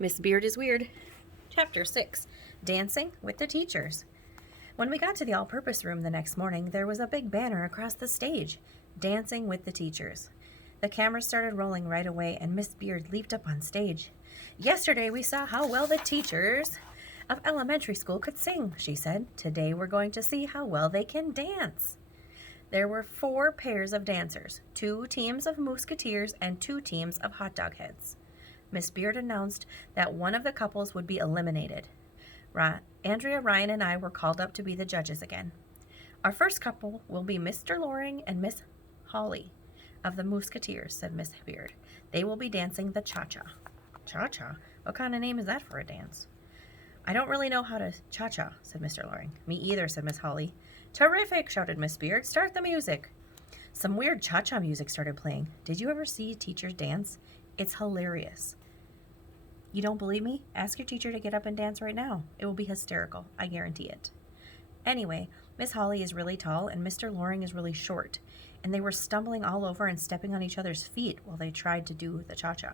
Miss Beard is weird. Chapter 6. Dancing with the Teachers. When we got to the all-purpose room the next morning, there was a big banner across the stage, Dancing with the Teachers. The cameras started rolling right away, and Miss Beard leaped up on stage. "Yesterday we saw how well the teachers of elementary school could sing," she said. "Today we're going to see how well they can dance." There were 4 pairs of dancers, 2 teams of musketeers and 2 teams of hot dog heads. Miss Beard announced that one of the couples would be eliminated. Andrea, Ryan, and I were called up to be the judges again. "Our first couple will be Mr. Loring and Miss Holly of the Musketeers," said Miss Beard. "They will be dancing the cha-cha." "Cha-cha? What kind of name is that for a dance?" "I don't really know how to cha-cha," said Mr. Loring. "Me either," said Miss Holly. "Terrific!" shouted Miss Beard. "Start the music." Some weird cha-cha music started playing. Did you ever see teachers dance? It's hilarious. You don't believe me? Ask your teacher to get up and dance right now. It will be hysterical. I guarantee it. Anyway, Miss Holly is really tall and Mr. Loring is really short, and they were stumbling all over and stepping on each other's feet while they tried to do the cha-cha.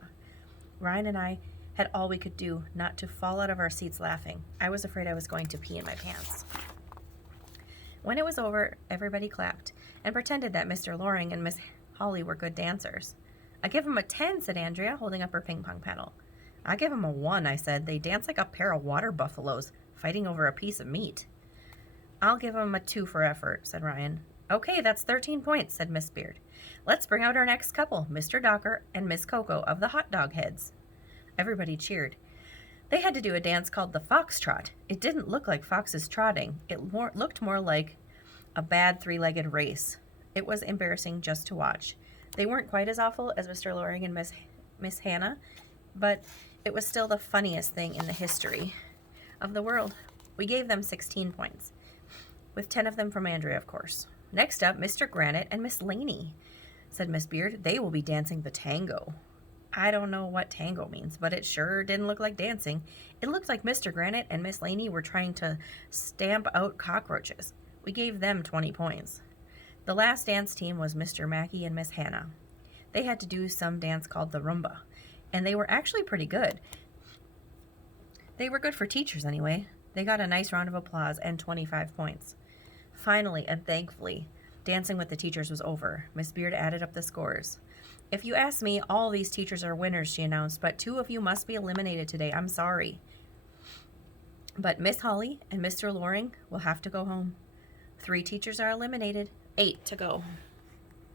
Ryan and I had all we could do not to fall out of our seats laughing. I was afraid I was going to pee in my pants. When it was over, everybody clapped and pretended that Mr. Loring and Miss Holly were good dancers. "I give them a 10, said Andrea, holding up her ping pong paddle. "I give them a 1, I said. They dance like a pair of water buffaloes, fighting over a piece of meat. "I'll give them a 2 for effort, said Ryan. "Okay, that's 13 points, said Miss Beard. "Let's bring out our next couple, Mr. Docker and Miss Coco of the hot dog heads." Everybody cheered. They had to do a dance called the foxtrot. It didn't look like foxes trotting. It looked more like a bad 3-legged race. It was embarrassing just to watch. They weren't quite as awful as Mr. Loring and Miss Hannah, but it was still the funniest thing in the history of the world. We gave them 16 points, with 10 of them from Andrea, of course. "Next up, Mr. Granite and Miss Laney," said Miss Beard. "They will be dancing the tango." I don't know what tango means, but it sure didn't look like dancing. It looked like Mr. Granite and Miss Laney were trying to stamp out cockroaches. We gave them 20 points. The last dance team was Mr. Mackey and Miss Hannah. They had to do some dance called the rumba, and they were actually pretty good. They were good for teachers anyway. They got a nice round of applause and 25 points. Finally, and thankfully, Dancing with the Teachers was over. Miss Beard added up the scores. "If you ask me, all these teachers are winners," she announced, "but 2 of you must be eliminated today. I'm sorry. But Miss Holly and Mr. Loring will have to go home. 3 teachers are eliminated, 8 to go."